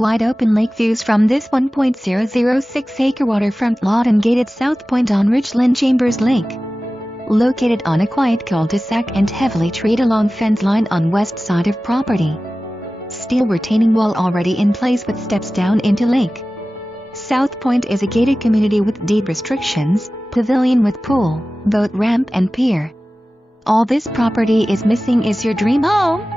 Wide open lake views from this 1.006-acre waterfront lot and gated South Point on Richland Chambers Lake. Located on a quiet cul-de-sac and heavily treed along fence line on west side of property. Steel retaining wall already in place with steps down into lake. South Point is a gated community with deed restrictions, pavilion with pool, boat ramp and pier. All this property is missing is your dream home.